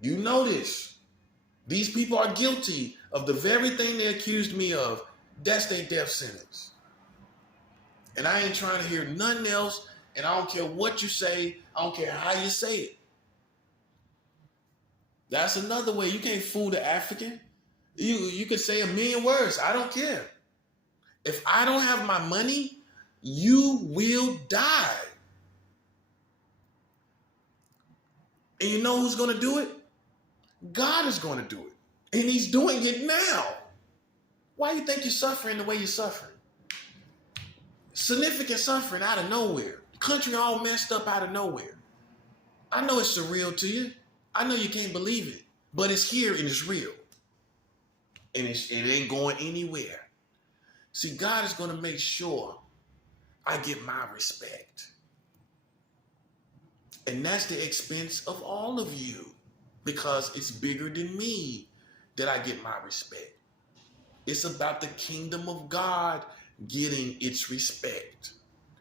You know this. These people are guilty of the very thing they accused me of. That's their death sentence. And I ain't trying to hear nothing else. And I don't care what you say. I don't care how you say it. That's another way. You can't fool the African. You could say a million words. I don't care. If I don't have my money, you will die. And you know who's going to do it? God is going to do it. And he's doing it now. Why do you think you're suffering the way you're suffering? Significant suffering out of nowhere. The country all messed up out of nowhere. I know it's surreal to you. I know you can't believe it. But it's here and it's real. And it ain't going anywhere. See, God is going to make sure I get my respect. And that's the expense of all of you. Because it's bigger than me that I get my respect. It's about the kingdom of God getting its respect.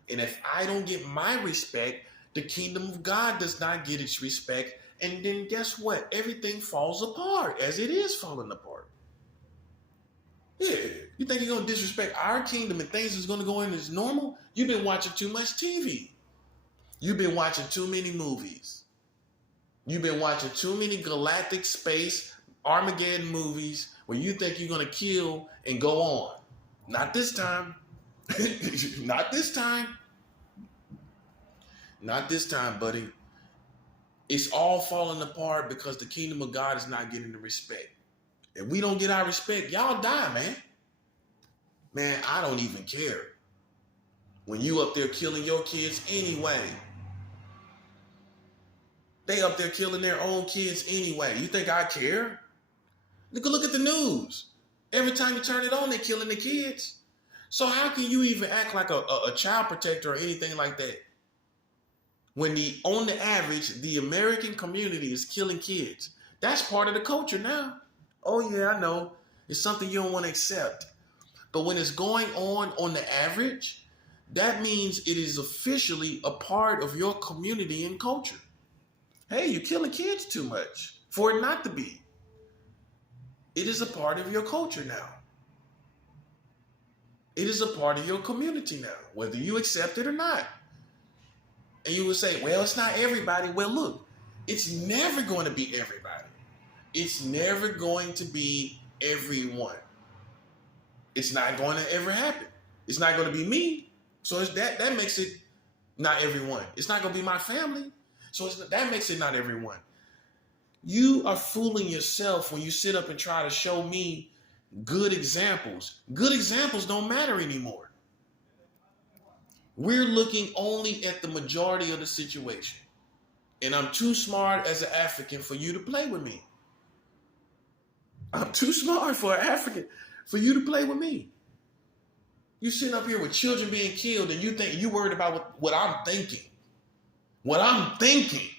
And if I don't get my respect, the kingdom of God does not get its respect. And then guess what? Everything falls apart as it is falling apart. Yeah, you think you're going to disrespect our kingdom and things is going to go in as normal? You've been watching too much TV. You've been watching too many movies. You've been watching too many galactic space Armageddon movies where you think you're going to kill and go on. Not this time. Not this time. Not this time, buddy. It's all falling apart because the kingdom of God is not getting the respect. If we don't get our respect, y'all die, man. Man, I don't even care. When you up there killing your kids anyway. They up there killing their own kids anyway. You think I care? Look at the news. Every time you turn it on, they're killing the kids. So how can you even act like a child protector or anything like that? When on the average, the American community is killing kids. That's part of the culture now. Oh yeah, I know. It's something you don't want to accept. But when it's going on the average, that means it is officially a part of your community and culture. Hey, you're killing kids too much for it not to be. It is a part of your culture now. It is a part of your community now, whether you accept it or not. And you would say, well, it's not everybody. Well, look, it's never going to be everybody. It's never going to be everyone. It's not going to ever happen. It's not going to be me. So that makes it not everyone. It's not going to be my family. So that makes it not everyone. You are fooling yourself when you sit up and try to show me good examples. Good examples don't matter anymore. We're looking only at the majority of the situation. And I'm too smart as an African for you to play with me. I'm too smart for an African for you to play with me. You sitting up here with children being killed and you think you worried about what I'm thinking. What I'm thinking.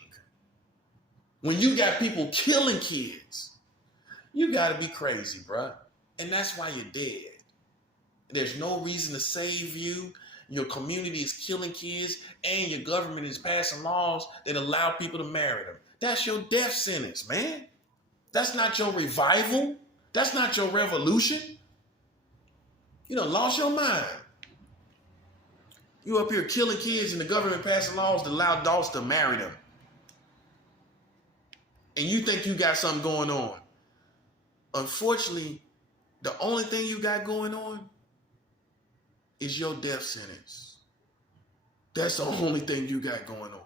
When you got people killing kids, you got to be crazy, bruh. And that's why you're dead. There's no reason to save you. Your community is killing kids and your government is passing laws that allow people to marry them. That's your death sentence, man. That's not your revival. That's not your revolution. You done lost your mind. You up here killing kids and the government passing laws that allow adults to marry them. And you think you got something going on. Unfortunately, the only thing you got going on is your death sentence. That's the only thing you got going on.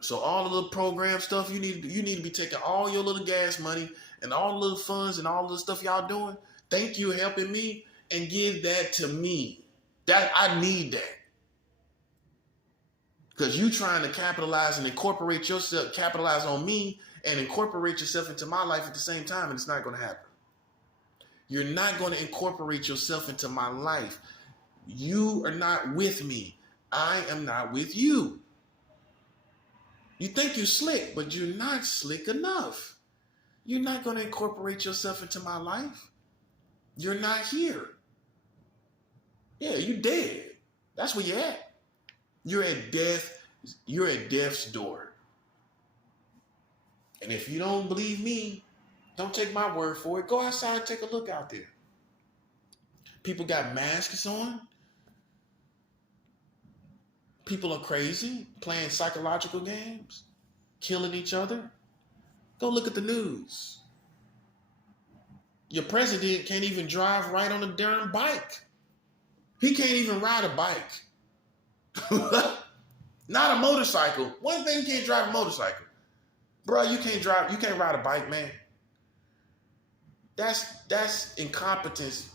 So all the little program stuff, you need to be taking all your little gas money and all the little funds and all the stuff y'all doing. Thank you for helping me and give that to me. That I need that. Because you trying to capitalize and incorporate yourself, capitalize on me and incorporate yourself into my life at the same time, and it's not going to happen. You're not going to incorporate yourself into my life. You are not with me. I am not with you. You think you're slick, but you're not slick enough. You're not going to incorporate yourself into my life. You're not here. Yeah, you're dead. That's where you're at. You're at death You're at death's door. And if you don't believe me, don't take my word for it. Go outside and take a look out there. People got masks on. People are crazy, playing psychological games, killing each other. Go look at the news. Your president can't even drive right on a darn bike. He can't even ride a bike. Not a motorcycle. One thing, you can't drive a motorcycle. Bro, you can't ride a bike, man. That's incompetence.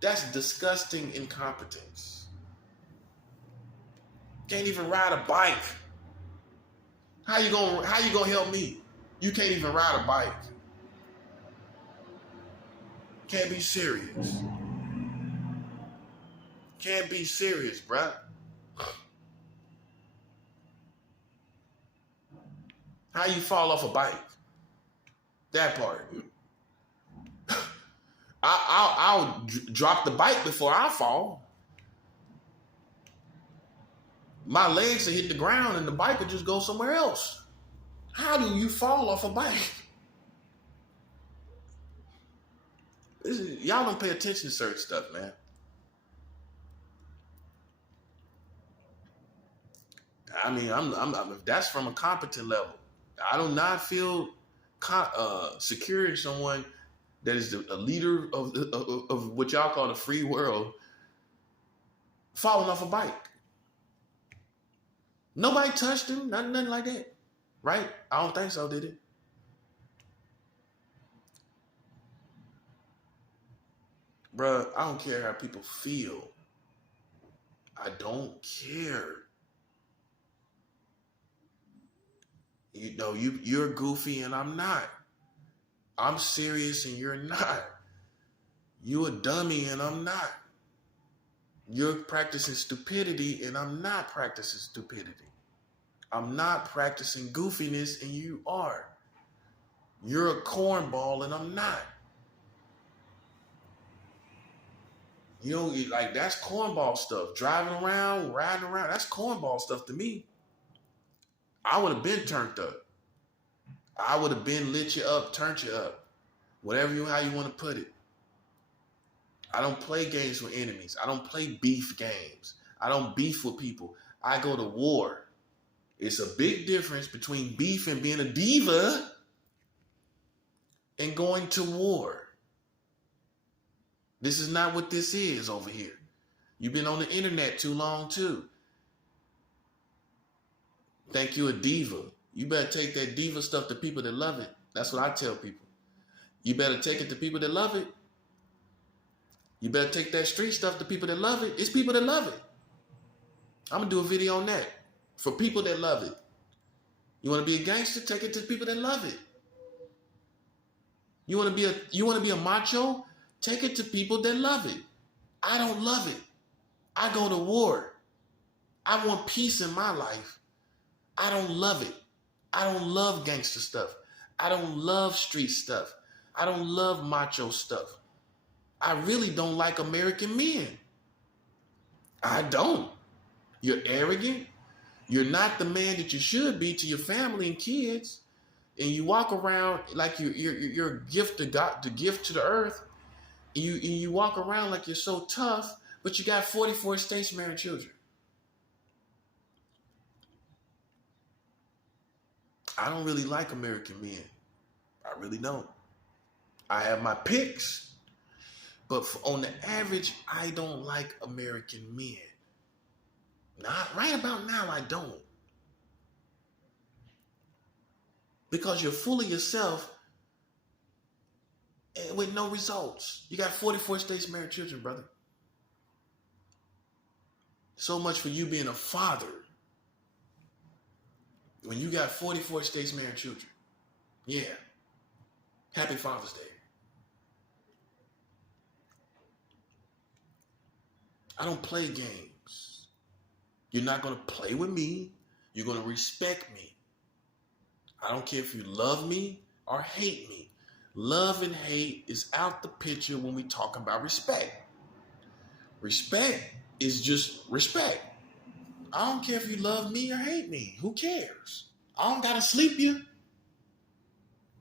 That's disgusting incompetence. Can't even ride a bike. How you gonna help me? You can't even ride a bike. Can't be serious. Can't be serious, bruh. How you fall off a bike? That part. I'll drop the bike before I fall. My legs will hit the ground and the bike will just go somewhere else. How do you fall off a bike? Y'all don't pay attention to certain stuff, man. I mean, that's from a competent level. I do not feel secure in someone that is a leader of what y'all call the free world falling off a bike. Nobody touched him, nothing like that, right? I don't think so, did it? Bruh, I don't care how people feel. I don't care. You know, you're goofy and I'm not. I'm serious and you're not. You a dummy and I'm not. You're practicing stupidity and I'm not practicing stupidity. I'm not practicing goofiness and you are. You're a cornball and I'm not. You know, like that's cornball stuff. Driving around, riding around, that's cornball stuff to me. I would have been turned up. I would have been lit you up, turned you up. How you want to put it. I don't play games with enemies. I don't play beef games. I don't beef with people. I go to war. It's a big difference between beef and being a diva and going to war. This is not what this is over here. You've been on the internet too long too. Think you a diva. You better take that diva stuff to people that love it. That's what I tell people. You better take it to people that love it. You better take that street stuff to people that love it. It's people that love it. I'm going to do a video on that. For people that love it. You want to be a gangster? Take it to people that love it. You want to be a macho? Take it to people that love it. I don't love it. I go to war. I want peace in my life. I don't love it. I don't love gangster stuff. I don't love street stuff. I don't love macho stuff. I really don't like American men. I don't. You're arrogant. You're not the man that you should be to your family and kids. And you walk around like you're a gift to God, the gift to the earth. And you walk around like you're so tough, but you got 44 states married children. I don't really like American men. I really don't. I have my picks, but on the average, I don't like American men. Not right about now, I don't. Because you're full of yourself and with no results. You got 44 states married children, brother. So much for you being a father. When you got 44 states married children. Yeah. Happy Father's Day. I don't play games. You're not going to play with me. You're going to respect me. I don't care if you love me or hate me. Love and hate is out the picture when we talk about respect. Respect is just respect. I don't care if you love me or hate me. Who cares? I don't gotta sleep you.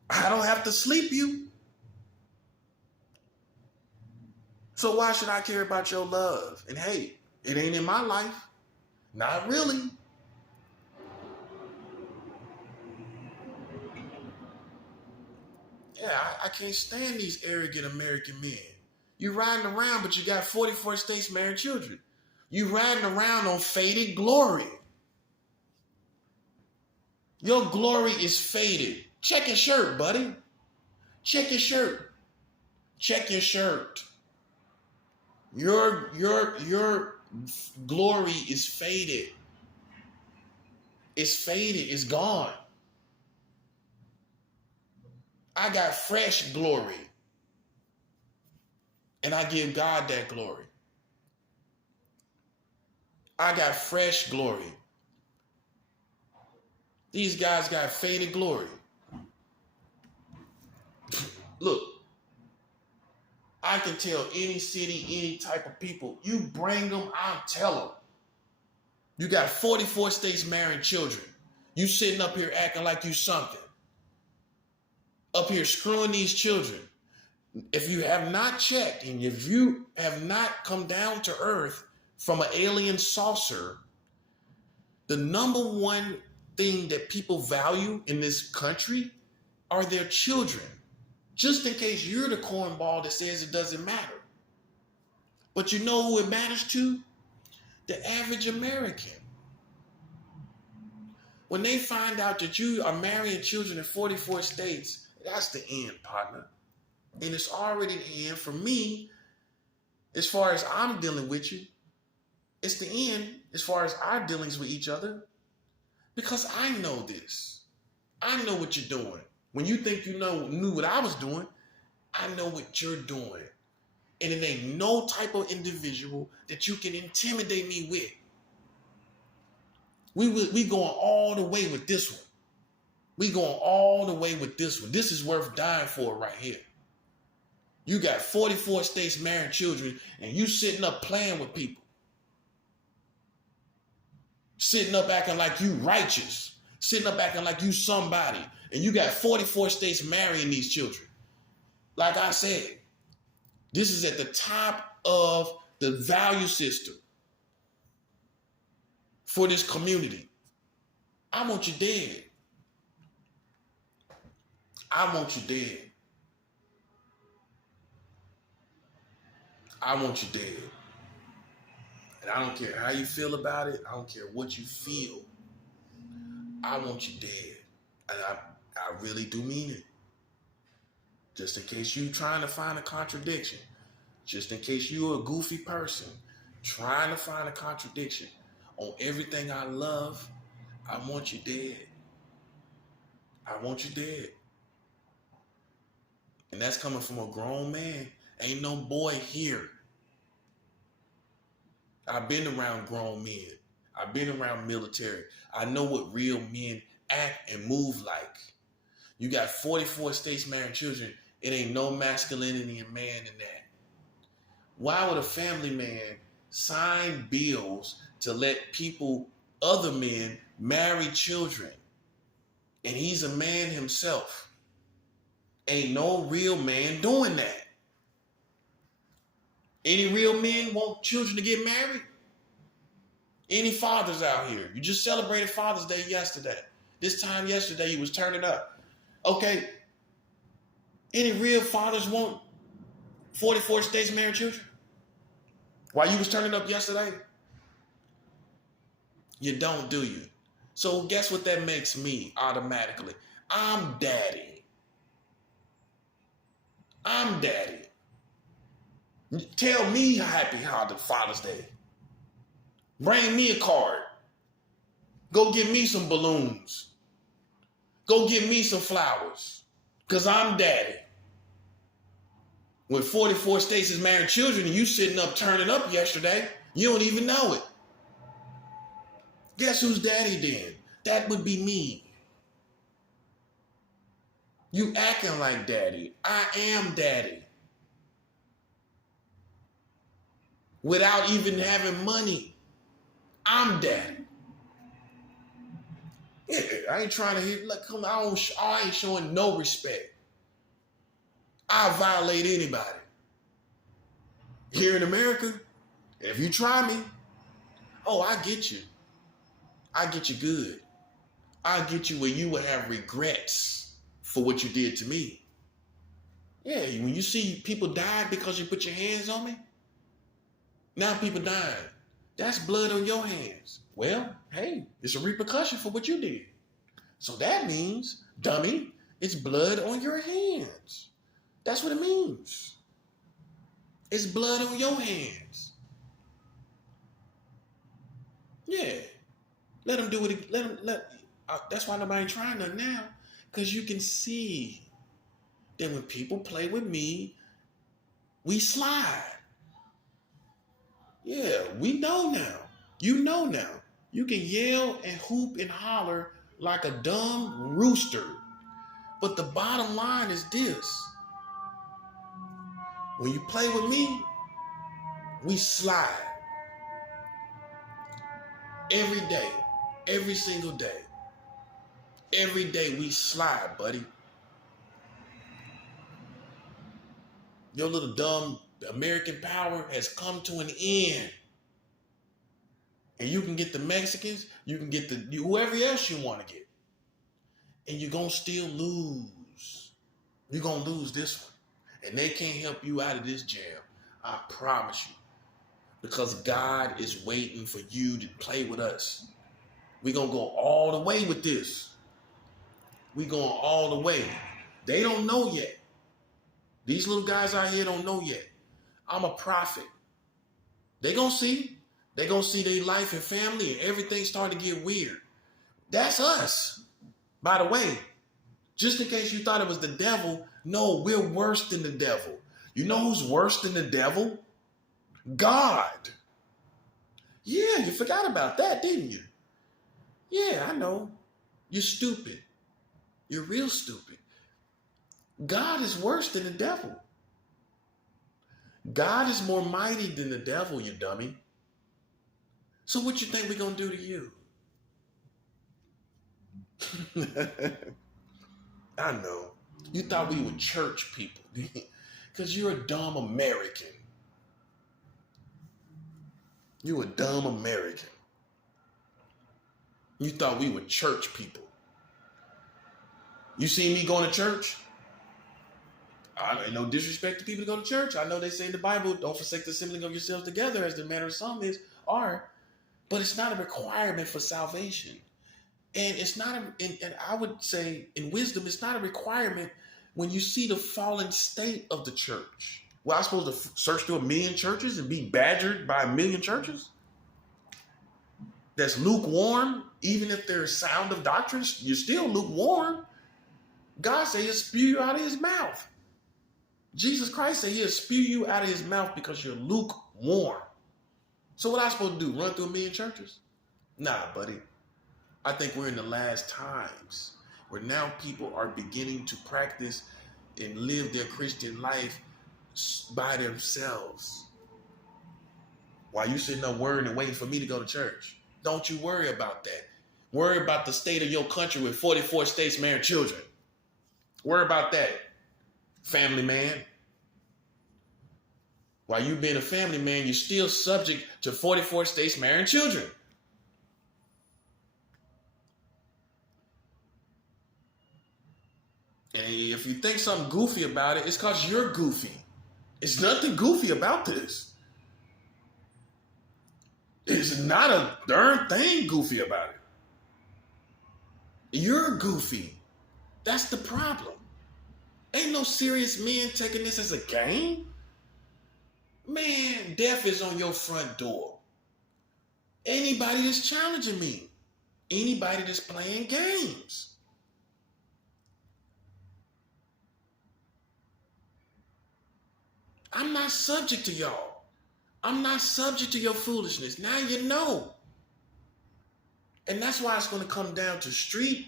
I don't have to sleep you. So why should I care about your love and hate? It ain't in my life. Not really. Yeah, I can't stand these arrogant American men. You riding around, but you got 44 states married children. You riding around on faded glory. Your glory is faded. Check your shirt, buddy. Check your shirt. Check your shirt. Your glory is faded. It's faded. It's gone. I got fresh glory. And I give God that glory. I got fresh glory. These guys got faded glory. Look, I can tell any city, any type of people, you bring them, I'll tell them. You got 44 states marrying children. You sitting up here acting like you something. Up here screwing these children. If you have not checked and if you have not come down to earth from an alien saucer, the number one thing that people value in this country are their children. Just in case you're the cornball that says it doesn't matter. But you know who it matters to? The average American. When they find out that you are marrying children in 44 states, that's the end, partner. And it's already the end for me, as far as I'm dealing with you. It's the end as far as our dealings with each other. Because I know this. I know what you're doing. When you think you knew what I was doing, I know what you're doing. And it ain't no type of individual that you can intimidate me with. We going all the way with this one. We going all the way with this one. This is worth dying for right here. You got 44 states marrying children, and you sitting up playing with people. Sitting up acting like you righteous. Sitting up acting like you somebody. And you got 44 states marrying these children. Like I said, this is at the top of the value system for this community. I want you dead. I want you dead. I want you dead. And I don't care how you feel about it. I don't care what you feel. I want you dead. And I really do mean it. Just in case you trying to find a contradiction. Just in case you're a goofy person trying to find a contradiction on everything I love, I want you dead. I want you dead. And that's coming from a grown man. Ain't no boy here. I've been around grown men. I've been around military. I know what real men act and move like. You got 44 states marrying children. It ain't no masculinity in man in that. Why would a family man sign bills to let people, other men, marry children? And he's a man himself. Ain't no real man doing that. Any real men want children to get married? Any fathers out here? You just celebrated Father's Day yesterday. This time yesterday you was turning up. Okay. Any real fathers want 44 states married children? While you was turning up yesterday? You don't, do you? So guess what that makes me automatically? I'm daddy. I'm daddy. Tell me happy Father's Day. Bring me a card. Go get me some balloons. Go get me some flowers. Because I'm daddy. When 44 states is marrying children and you sitting up turning up yesterday, you don't even know it. Guess who's daddy then? That would be me. You acting like daddy. I am daddy. Without even having money. I'm daddy. I ain't trying to hit. Look, come on, I ain't showing no respect. I violate anybody here in America. If you try me, oh, I get you. I get you good. I get you where you will have regrets for what you did to me. Yeah, when you see people die because you put your hands on me, now people dying. That's blood on your hands. Well, hey, it's a repercussion for what you did. So that means, dummy, it's blood on your hands. That's what it means. It's blood on your hands. Yeah. Let them do it. That's why nobody trying nothing now. Because you can see that when people play with me, we slide. Yeah, we know now. You know now. You can yell and hoop and holler like a dumb rooster. But the bottom line is this. When you play with me, we slide. Every day. Every single day. Every day we slide, buddy. Your little dumb American power has come to an end. And you can get the Mexicans, you can get whoever else you want to get. And you're going to still lose. You're going to lose this one. And they can't help you out of this jail. I promise you. Because God is waiting for you to play with us. We're going to go all the way with this. We're going all the way. They don't know yet. These little guys out here don't know yet. I'm a prophet. They going to see. They going to see their life and family and everything start to get weird. That's us. By the way, just in case you thought it was the devil, no, we're worse than the devil. You know who's worse than the devil? God. Yeah, you forgot about that, didn't you? Yeah, I know. You're stupid. You're real stupid. God is worse than the devil. God is more mighty than the devil, you dummy. So what you think we're going to do to you? I know. You thought we were church people. Because you're a dumb American. You a dumb American. You thought we were church people. You see me going to church? I ain't no disrespect to people to go to church. I know they say in the Bible, don't forsake the assembling of yourselves together as the manner of some are. But it's not a requirement for salvation. And it's not, and I would say in wisdom, it's not a requirement when you see the fallen state of the church. Well, I'm supposed to search through 1,000,000 churches and be badgered by 1,000,000 churches? That's lukewarm, even if they're sound of doctrine, you're still lukewarm. God said he'll spew you out of his mouth. Jesus Christ said he'll spew you out of his mouth because you're lukewarm. So what am I supposed to do? Run through 1,000,000 churches? Nah, buddy. I think we're in the last times where now people are beginning to practice and live their Christian life by themselves. While you sitting there worrying and waiting for me to go to church. Don't you worry about that. Worry about the state of your country with 44 states marrying children. Worry about that, family man. While you being a family man, you're still subject to 44 states marrying children. And if you think something goofy about it, it's because you're goofy. It's nothing goofy about this. There's not a darn thing goofy about it. You're goofy. That's the problem. Ain't no serious men taking this as a game. Man, death is on your front door. Anybody that's challenging me. Anybody that's playing games. I'm not subject to y'all. I'm not subject to your foolishness. Now you know. And that's why it's going to come down to street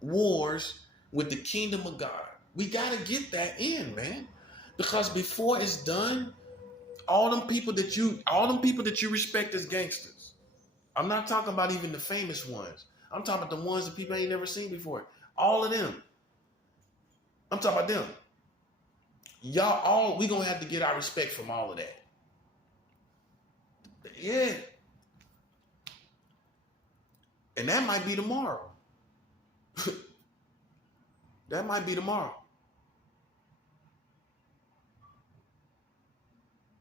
wars with the kingdom of God. We got to get that in, man. Because before it's done, all them people that you respect as gangsters. I'm not talking about even the famous ones. I'm talking about the ones that people ain't never seen before. All of them. I'm talking about them. Y'all all, we gonna have to get our respect from all of that. Yeah. And that might be tomorrow. That might be tomorrow.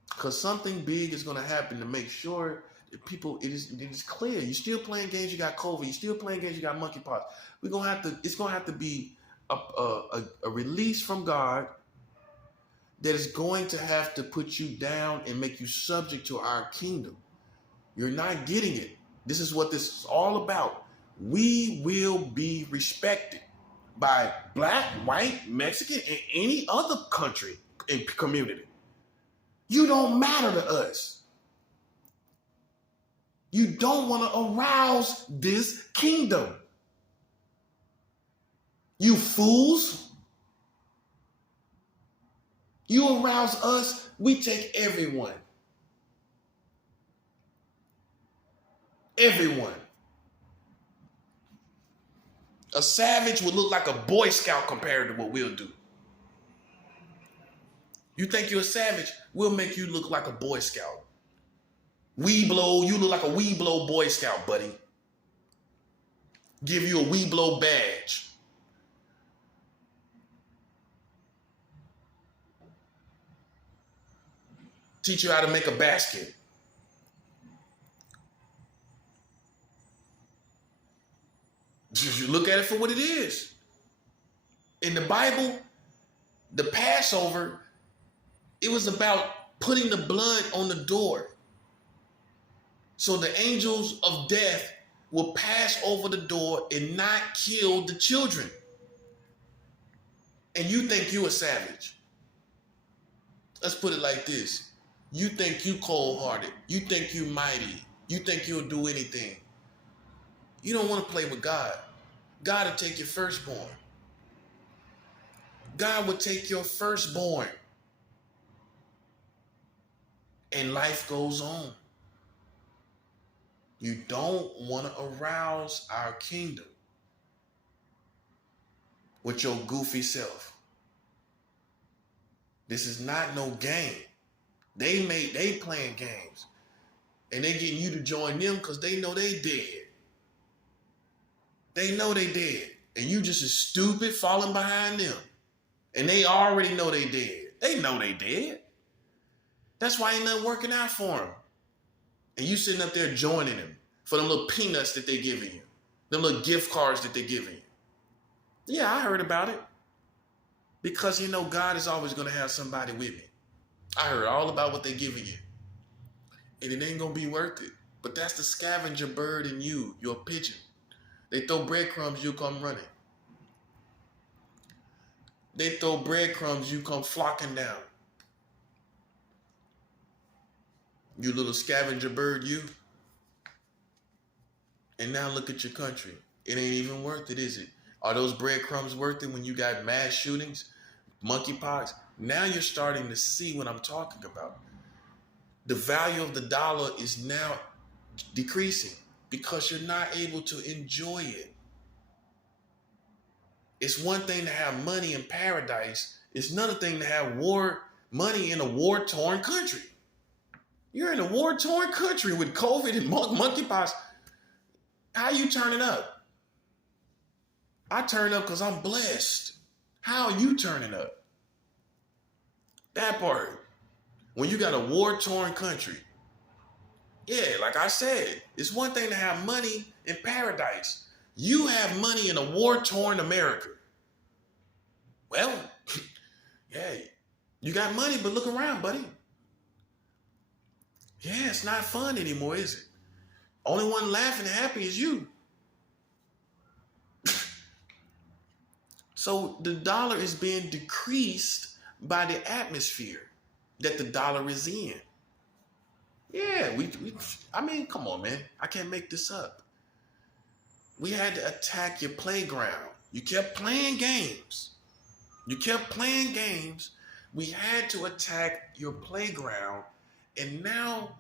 Because something big is gonna happen to make sure that people, it is clear. You're still playing games, you got COVID, you're still playing games, you got monkeypox. It's gonna have to be a release from God that is going to have to put you down and make you subject to our kingdom. You're not getting it. This is what this is all about. We will be respected by black, white, Mexican, and any other country and community. You don't matter to us. You don't want to arouse this kingdom. You fools. You arouse us, we take everyone. Everyone. A savage would look like a Boy Scout compared to what we'll do. You think you're a savage, we'll make you look like a Boy Scout. Weeblo, you look like a Weeblo Boy Scout, buddy. Give you a Weeblo badge. Teach you how to make a basket. You look at it for what it is. In the Bible, the Passover, it was about putting the blood on the door. So the angels of death will pass over the door and not kill the children. And you think you a savage. Let's put it like this. You think you cold-hearted. You think you mighty. You think you'll do anything. You don't want to play with God. God will take your firstborn. God will take your firstborn. And life goes on. You don't want to arouse our kingdom with your goofy self. This is not no game. They playing games. And they getting you to join them because they know they dead. They know they dead. And you just as stupid falling behind them. And they already know they dead. They know they dead. That's why ain't nothing working out for them. And you sitting up there joining them for them little peanuts that they giving you. Them little gift cards that they giving you. Yeah, I heard about it. Because, God is always going to have somebody with me. I heard all about what they giving you. And it ain't going to be worth it. But that's the scavenger bird in you, your pigeon. They throw breadcrumbs, you come running. They throw breadcrumbs, you come flocking down. You little scavenger bird, you. And now look at your country. It ain't even worth it, is it? Are those breadcrumbs worth it when you got mass shootings, monkeypox? Now you're starting to see what I'm talking about. The value of the dollar is now decreasing because you're not able to enjoy it. It's one thing to have money in paradise. It's another thing to have money in a war-torn country. You're in a war-torn country with COVID and monkeypox. How you turning up? I turn up because I'm blessed. How are you turning up? That part. When you got a war-torn country. Yeah, like I said, it's one thing to have money in paradise. You have money in a war-torn America. Well, yeah, you got money, but look around, buddy. Yeah, it's not fun anymore, is it? Only one laughing and happy is you. So the dollar is being decreased by the atmosphere that the dollar is in. Yeah, I mean, come on, man. I can't make this up. We had to attack your playground. You kept playing games. We had to attack your playground. And now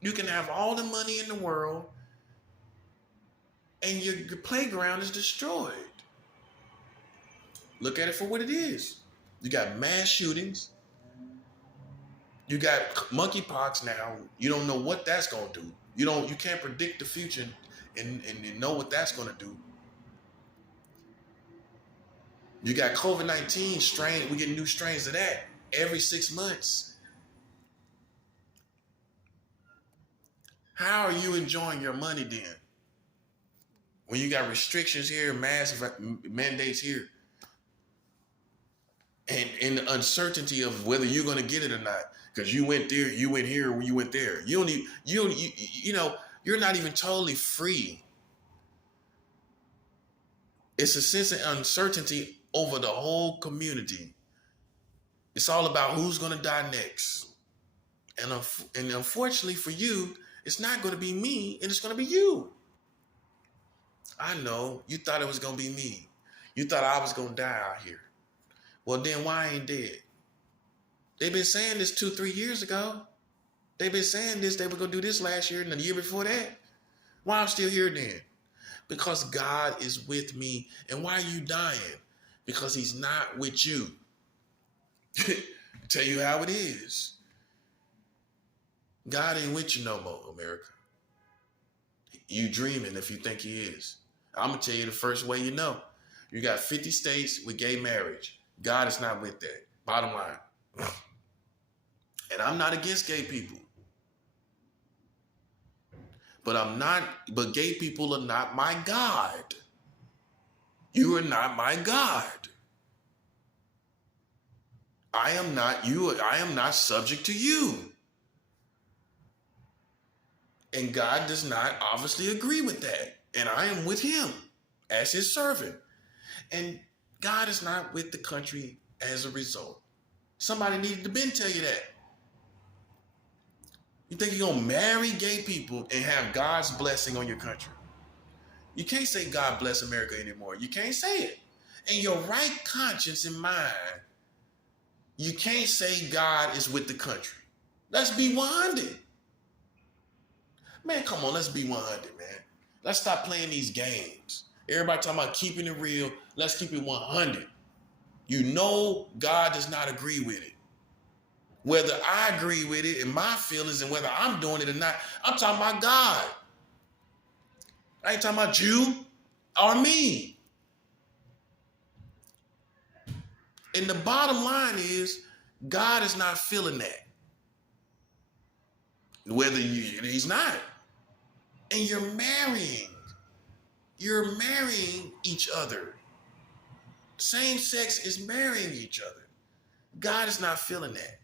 you can have all the money in the world. and your playground is destroyed. Look at it for what it is. You got mass shootings. You got monkeypox now. You don't know what that's gonna do. You can't predict the future and know what that's gonna do. You got COVID-19 strain. We get new strains of that every 6 months. How are you enjoying your money then? When you got restrictions here, massive mandates here, and the uncertainty of whether you're going to get it or not, because you went there, you went here, or you went there. You're not even totally free. It's a sense of uncertainty over the whole community. It's all about who's going to die next. And unfortunately for you, it's not going to be me, and it's going to be you. I know. You thought it was going to be me. You thought I was going to die out here. Well, then why I ain't dead? They've been saying this 2-3 years ago. They've been saying this. They were going to do this last year and the year before that. Why I'm still here then? Because God is with me. And why are you dying? Because he's not with you. Tell you how it is. God ain't with you no more, America. You dreaming if you think he is. I'm going to tell you the first way you know. You got 50 states with gay marriage. God is not with that. Bottom line. And I'm not against gay people. But gay people are not my God. You are not my God. I am not subject to you. And God does not obviously agree with that. And I am with him as his servant. And God is not with the country as a result. Somebody needed to tell you that. You think you're going to marry gay people and have God's blessing on your country? You can't say God bless America anymore. You can't say it. In your right conscience and mind, you can't say God is with the country. Let's be 100. Man, come on, let's be 100, man. Let's stop playing these games. Everybody talking about keeping it real. Let's keep it 100. You know God does not agree with it. Whether I agree with it and my feelings and whether I'm doing it or not, I'm talking about God. I ain't talking about you or me. And the bottom line is, God is not feeling that. He's not. And you're marrying each other. Same sex is marrying each other. God is not feeling that.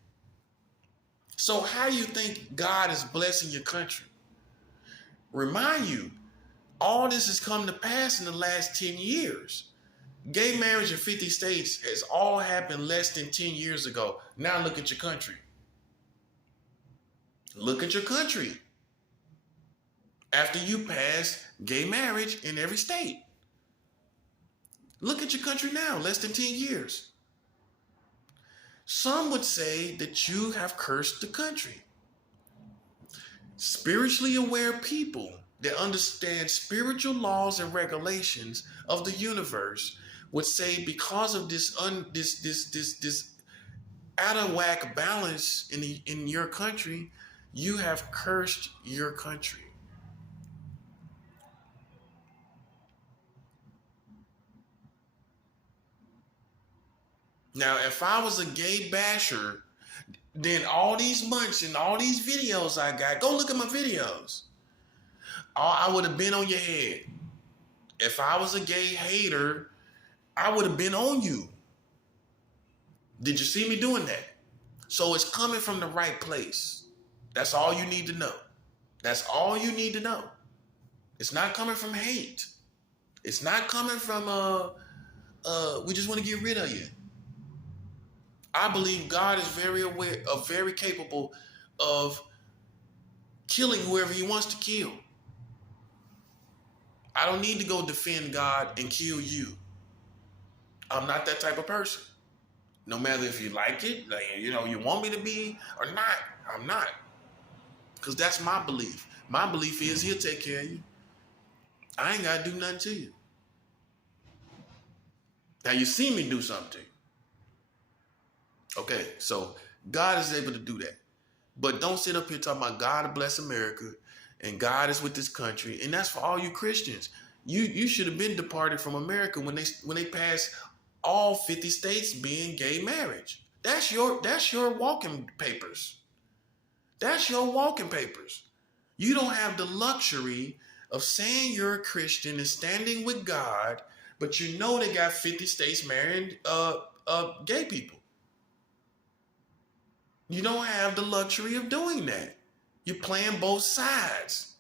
So how do you think God is blessing your country? Remind you, all this has come to pass in the last 10 years. Gay marriage in 50 states has all happened less than 10 years ago. Now look at your country. Look at your country. After you pass gay marriage in every state. Look at your country now, less than 10 years. Some would say that you have cursed the country. Spiritually aware people that understand spiritual laws and regulations of the universe would say, because of this out of whack balance in your country, you have cursed your country. Now, if I was a gay basher, then all these months and all these videos I got, go look at my videos. I would have been on your head. If I was a gay hater, I would have been on you. Did you see me doing that? So it's coming from the right place. That's all you need to know. That's all you need to know. It's not coming from hate. It's not coming from, we just want to get rid of you. I believe God is very aware, very capable of killing whoever he wants to kill. I don't need to go defend God and kill you. I'm not that type of person. No matter if you like it, you want me to be or not, I'm not. Because that's my belief. My belief is he'll take care of you. I ain't got to do nothing to you. Now you see me do something to you. Okay, so God is able to do that. But don't sit up here talking about God bless America and God is with this country. And that's for all you Christians. You should have been departed from America when they passed all 50 states being gay marriage. That's your walking papers. That's your walking papers. You don't have the luxury of saying you're a Christian and standing with God, but you know they got 50 states marrying gay people. You don't have the luxury of doing that. You're playing both sides.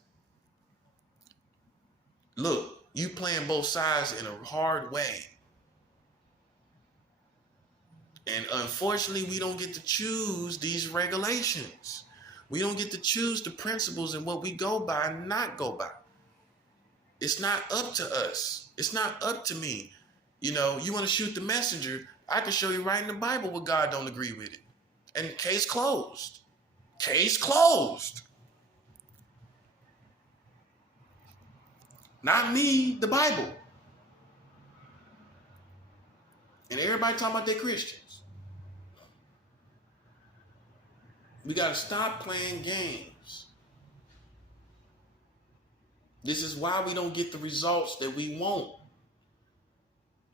Look, you playing both sides in a hard way. And unfortunately, we don't get to choose these regulations. We don't get to choose the principles and what we go by and not go by. It's not up to us. It's not up to me. You know, you want to shoot the messenger, I can show you right in the Bible where God don't agree with it. And case closed. Case closed. Not me, the Bible. And everybody talking about they Christians. We got to stop playing games. This is why we don't get the results that we want.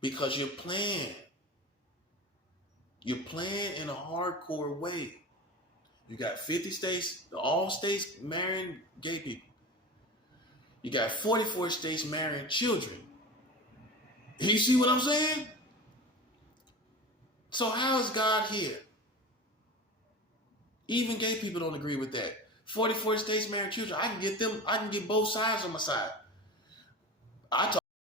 Because you're playing. You're playing in a hardcore way. You got 50 states, all states marrying gay people. You got 44 states marrying children. You see what I'm saying? So how is God here? Even gay people don't agree with that. 44 states marrying children. I can get both sides on my side. I talk